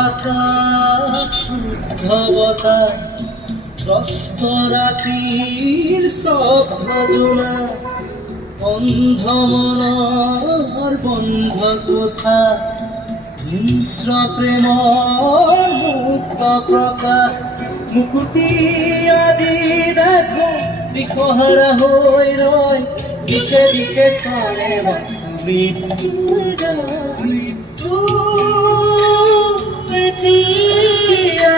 আকাশ শুদ্ধ বতাহ ত্রস্ত রাতির স্তব্ধ জোনা বন্ধ মনৰ বন্ধ কোঠা হিংস্র প্ৰেমৰ মুক্ত প্ৰকাশ মুকুতি আজি দেখো দিশহাৰা হৈ ৰয় দিশে দিশে চৰে মৃত্যু এতিয়া